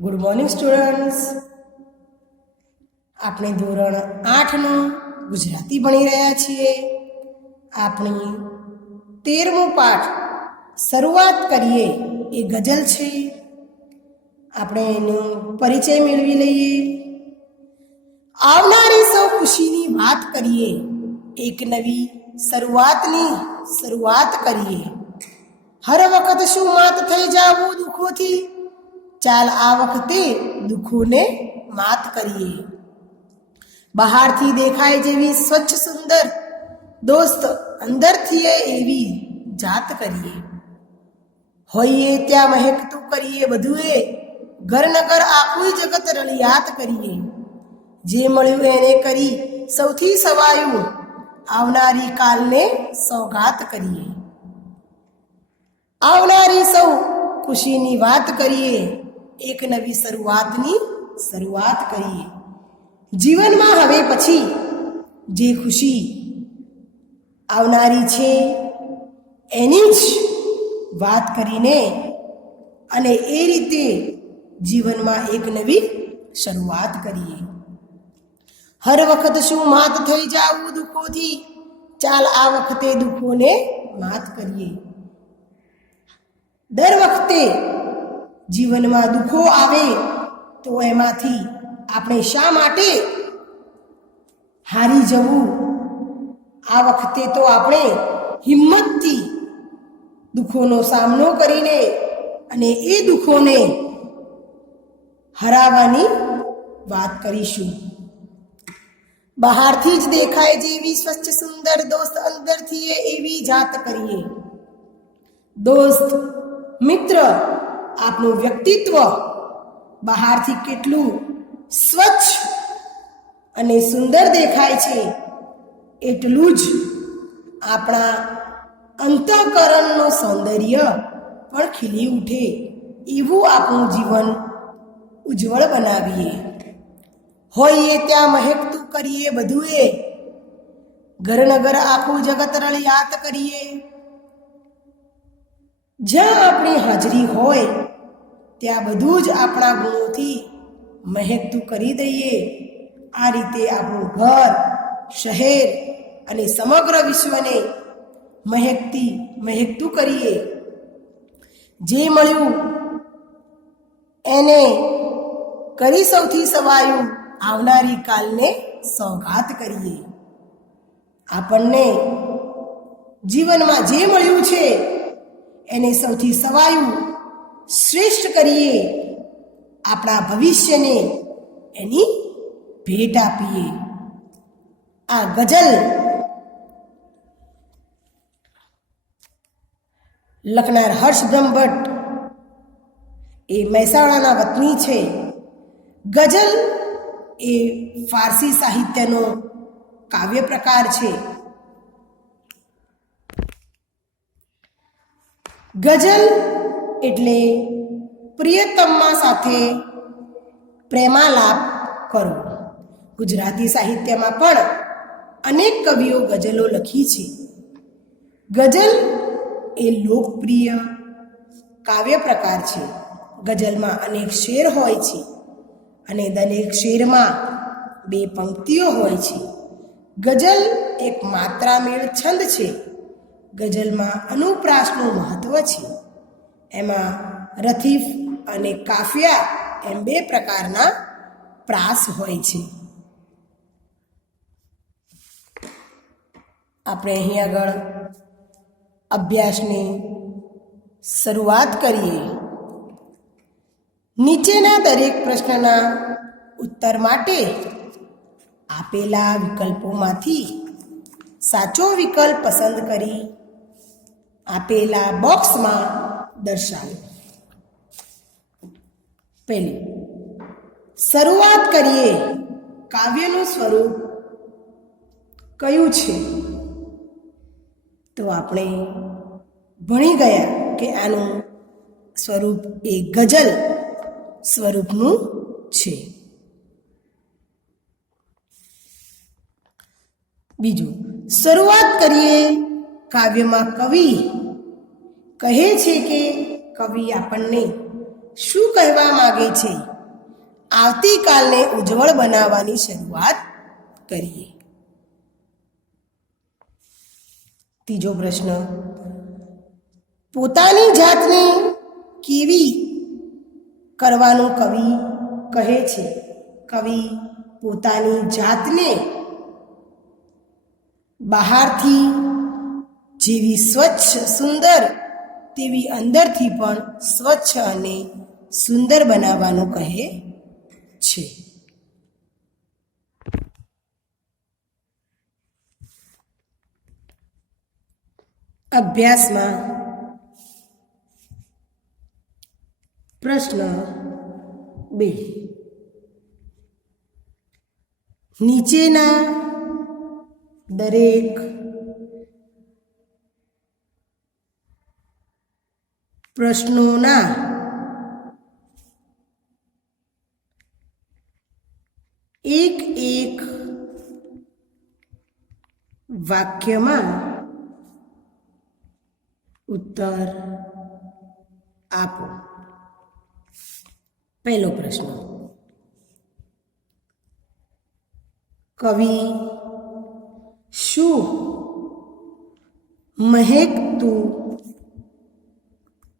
Good morning students. આપણે ધોરણ 8નું ગુજરાતી ભણી રહ્યા છીએ. આપણી 13મો પાઠ શરૂઆત કરીએ એ ગઝલ છે. આપણે એનો પરિચય મેળવી લઈએ. આવનારી સૌ ખુશીની વાત કરીએ, એક નવી શરૂઆતની શરૂઆત કરીએ. હર વખત શું માત થઈ જાવું દુઃખોથી, ચાલ આ વખતે દુઃખોને માત કરીએ. બહારથી દેખાય જેવી સ્વચ્છ સુંદર, દોસ્ત અંદરથી એવી જાત કરીએ. હોઈએ ત્યાં મહેકતું કરીએ બધુએ, ઘરનગર આખું જગત રળિયાત કરીએ. જે મળ્યું એને કરી સૌથી સવાયું, આવનારી કાલને સોગાત કરીએ. આવનારી સૌ ખુશીની વાત કરીએ, એક નવી શરૂઆતની શરૂઆત કરીએ. જીવનમાં હવે પછી જે ખુશી આવનારી છે એની જ વાત કરીને અને એ રીતે જીવનમાં એક નવી શરૂઆત કરીએ. હર વખત શું માત થઈ જાવું દુઃખોથી, ચાલ આ વખતે દુઃખોને માત કરીએ. દર વખતે જીવનમાં દુઃખો આવે તો એમાંથી આપણે શા માટે હારી જવું? આ વખતે તો આપણે હિંમતથી દુઃખોનો સામનો કરીને અને એ દુઃખોને હરાવવાની વાત કરીશું. બહારથી જ દેખાય જેવી સ્વચ્છ સુંદર, દોસ્ત અંદરથી એવી જાત કરીએ. દોસ્ત, મિત્ર, આપનું વ્યક્તિત્વ બહારથી કેટલું સ્વચ્છ અને સુંદર દેખાય છે, એટલું જ આપણા અંતઃકરણનું સૌંદર્ય પણ ખીલી ઉઠે એવું આપણું જીવન ઉજ્જવળ બનાવીએ. હોઈએ ત્યાં મહેકતું કરીએ બધુએ, ઘરનગર આખું જગત રળિયાત કરીએ. જ્યાં આપણી હાજરી હોય ત્યાં બધું જ આપણા ગુણોથી મહેકતું કરી દઈએ. આ રીતે આપણું ઘર, શહેર અને સમગ્ર વિશ્વને મહેકતું કરીએ. જે મળ્યું એને કરી સૌથી સવાયું, આવનારી કાલને સોગાત કરીએ. આપણને જીવનમાં જે મળ્યું છે એને સૌથી સવાયું શ્રેષ્ઠ કરીએ. આપણા ભવિષ્યને એની ભેટ આપીએ. આ ગઝલ લખનાર હર્ષ બ્રહ્મભટ્ટ એ મહેસાણાના વતની છે. ગઝલ એ ફારસી સાહિત્યનો કાવ્ય પ્રકાર છે. ગઝલ એટલે પ્રિયતમા સાથે પ્રેમાલાપ કરવો. ગુજરાતી સાહિત્યમાં પણ અનેક કવિઓ ગઝલો લખી છે. ગઝલ એ લોકપ્રિય કાવ્ય પ્રકાર છે. ગઝલમાં અનેક શેર હોય છે અને દરેક શેરમાં 2 પંક્તિઓ હોય છે. ગઝલ એક માત્રામેળ છંદ છે. ગઝલમાં અનુપ્રાસનું મહત્વ છે. એમાં રથીફ અને કાફિયા એમ 2 પ્રકારના પ્રાસ હોય છે. આપણે અહીં આગળ અભ્યાસની શરૂઆત કરીએ. નીચેના દરેક પ્રશ્નના ઉત્તર માટે આપેલા વિકલ્પોમાંથી સાચો વિકલ્પ પસંદ કરી આપેલા બોક્સમાં દર્શાવો. પહેલું, શરૂઆત કરીએ કાવ્યનું સ્વરૂપ કયું છે? તો આપણે ભણી ગયા કે આનું સ્વરૂપ એ ગઝલ સ્વરૂપનું છે. બીજું, શરૂઆત કરીએ કાવ્યમાં કવિ કહે છે કે કવિ આપણને શું કહેવા માંગે છે? આવતીકાલને ઉજ્જવળ બનાવવાની શરૂઆત કરીએ. ત્રીજો પ્રશ્ન, પોતાની જાતને કેવી કરવાનું કવિ કહે છે? કવિ પોતાની જાતને બહારથી જેવી સ્વચ્છ સુંદર તેવી અંદરથી પણ સ્વચ્છ અને સુંદર બનાવવાનું કહે છે. અભ્યાસમાં પ્રશ્ન 2, નીચેના દરેક પ્રશ્નોના એક એક વાક્યમાં ઉત્તર આપો. પહેલો પ્રશ્ન, કવિ શું મહેકતું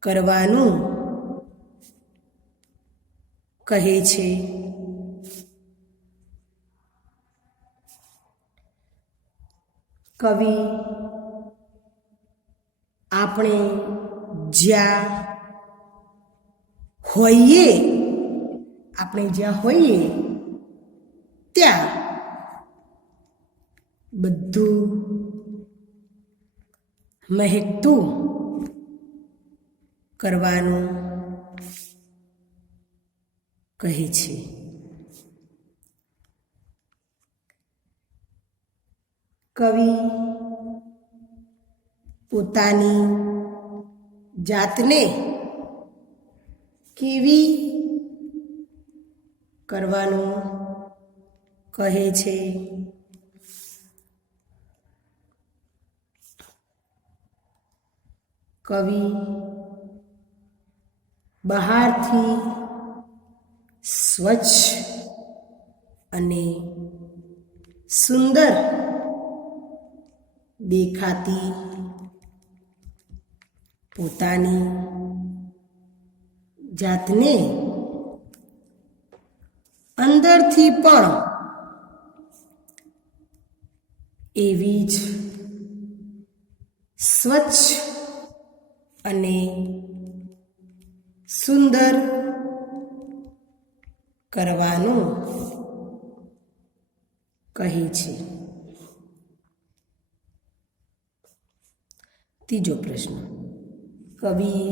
કરવાનું કહે છે? કવિ આપણે જ્યાં હોઈએ ત્યાં બધું મહેકતું કરવાનું કહે છે. કવિ પોતાની જાતને કેવી કરવાનું કહે છે? કવિ બહારથી સ્વચ્છ અને સુંદર દેખાતી પોતાની જાતને અંદરથી પણ એવી જ સ્વચ્છ અને સુંદર કરવાનું કહે છે. ત્રીજો પ્રશ્ન, કવિએ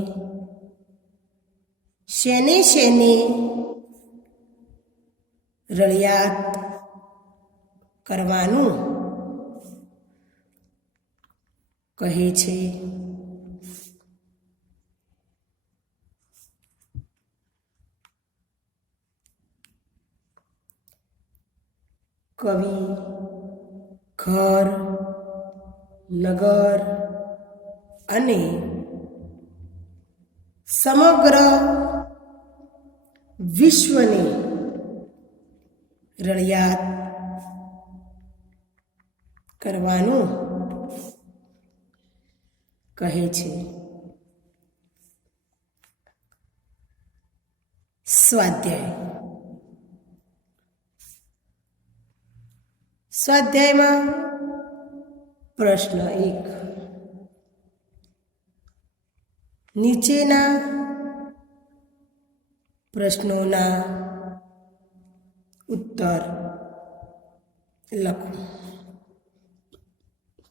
શેને શેને રળિયાત કરવાનું કહે છે? કવિ ઘર, નગર અને સમગ્ર વિશ્વને રળિયાત કરવાનું કહે છે. સ્વાધ્યાયમાં પ્રશ્ન 1, નીચેના પ્રશ્નોના ઉત્તર લખો.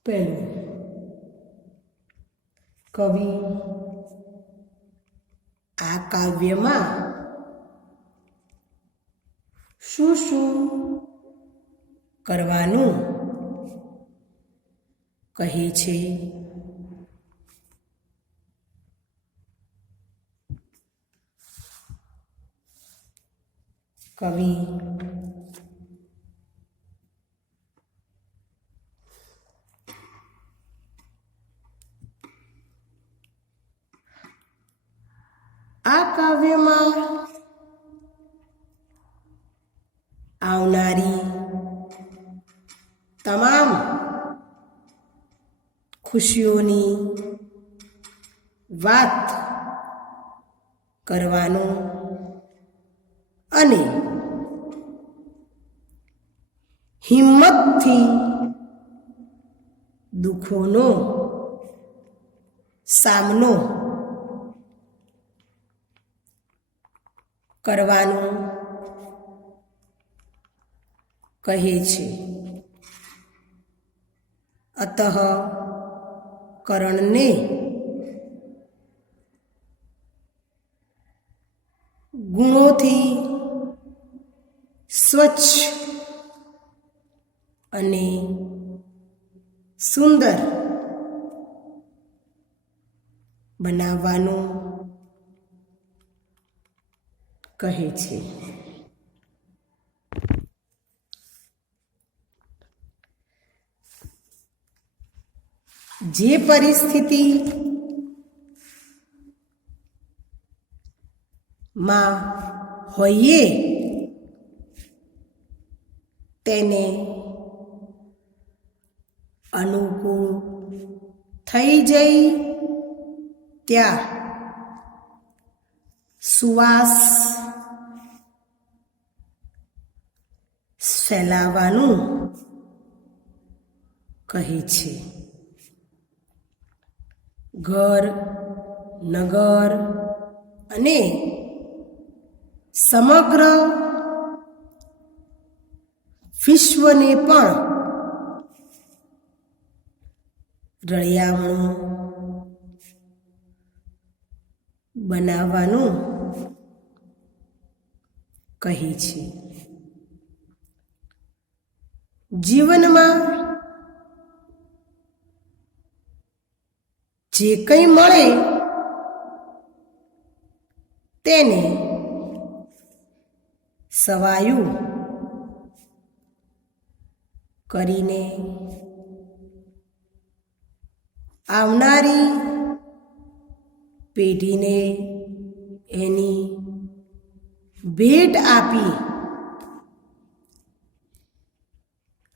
પહેલું, કવિ આ કાવ્યમાં શું શું કરવાનું કહે છે? કવિ આ કાવ્યમાં આવનારી તમામ ખુશીઓની વાત કરવાનું અને હિંમતથી દુઃખોનો સામનો કરવાનું કહે છે. અતઃ કરણને ગુણોથી સ્વચ્છ અને સુંદર બનાવવાનું કહે છે. જે પરિસ્થિતિ માં હોઈએ તેને અનુકૂળ થઈ જઈ ત્યાં સુવાસ ફેલાવાનું કહે છે. ઘર, નગર અને સમગ્ર વિશ્વને પણ રળિયામણું બનાવવાનું કહે છે. જીવનમાં જે કંઈ મળે તેને સવાયું કરીને આવનારી પેઢીને એની ભેટ આપી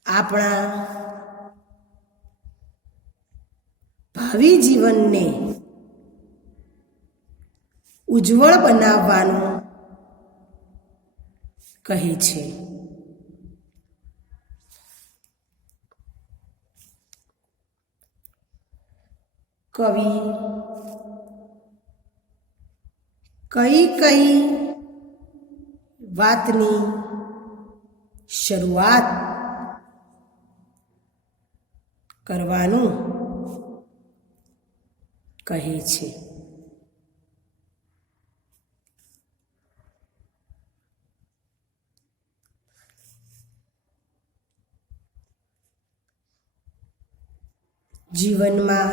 આપણા ભાવિ જીવનને ઉજ્જવળ બનાવવાનું કહે છે. કવિ કઈ વાતની શરૂઆત કરવાનું કહે છે. જીવનમાં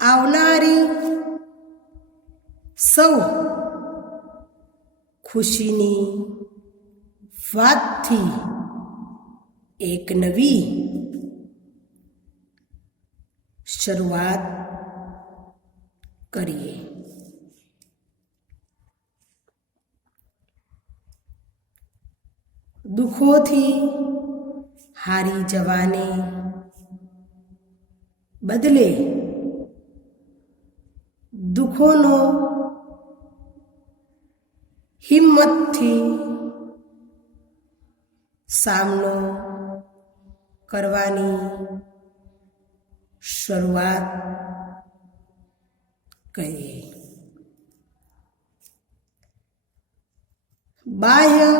આવનારી સૌ ખુશીની વાતથી એક નવી શરૂઆત કરીએ. દુઃખોથી હારી જવાને બદલે દુઃખોનો હિંમતથી સામનો કરવાની શરૂઆત કરીએ. બાહ્ય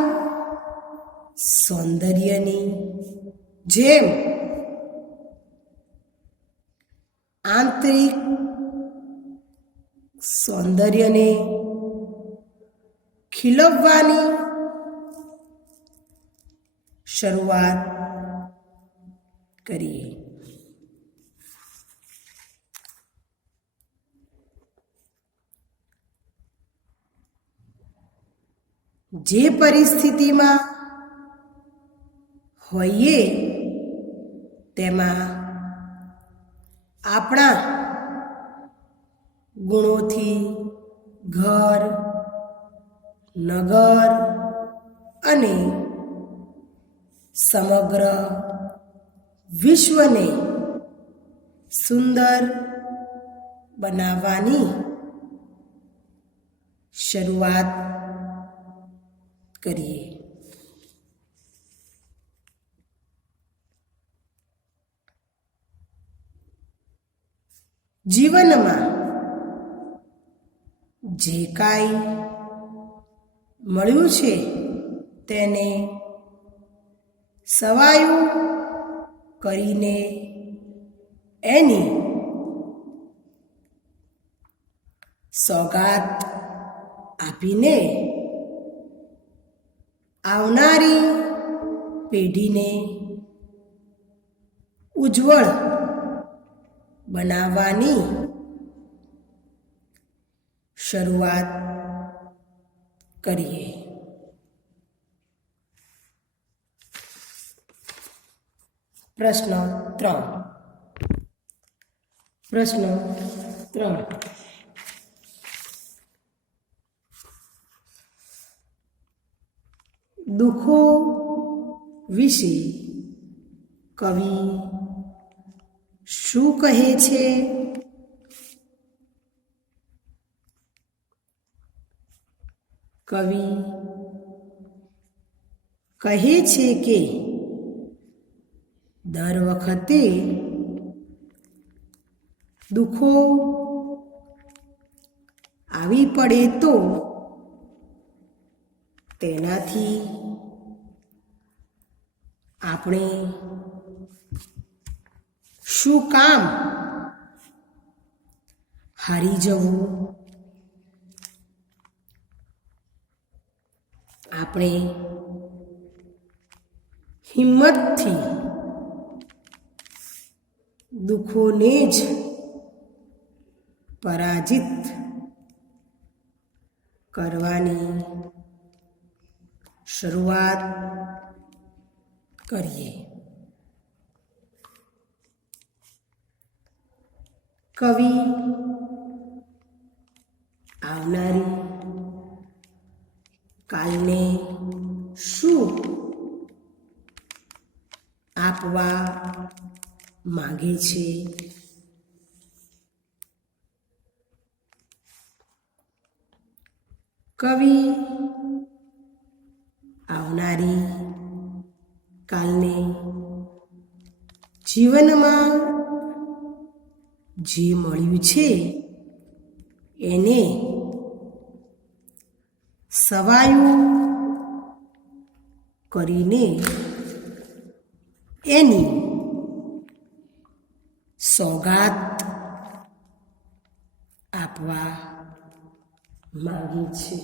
સૌંદર્યની જેમ આંતરિક સૌંદર્યને ખીલવવાની શરૂઆત કરીએ. જે પરિસ્થિતિમાં હોઈએ તેમાં આપણા ગુણોથી ઘર, નગર અને સમગ્ર વિશ્વને સુંદર બનાવવાની શરૂઆત કરીએ. જીવનમાં જે કાંઈ મળ્યું છે તેને સવાયું કરીને એની સોગાત આપીને આવનારી પેઢીને ઉજ્જવળ બનાવવાની શરૂઆત કરીએ. પ્રશ્ન 3. દુઃખો વિશે કવિ શું કહે છે? કવિ કહે છે કે દર વખતે દુઃખો આવી પડે તો તેનાથી આપણે શું કામ હારી જવું? આપણે હિંમતથી દુઃખોને જ પરાજિત કરવાની શરૂઆત કરીએ. કવિ આવનારી કાલને શું આપવા માંગે છે? કવિ આવનારી કાલને જીવનમાં જે મળ્યું છે એને સવાયું કરીને એની સોગાત આપવા માંગે છે.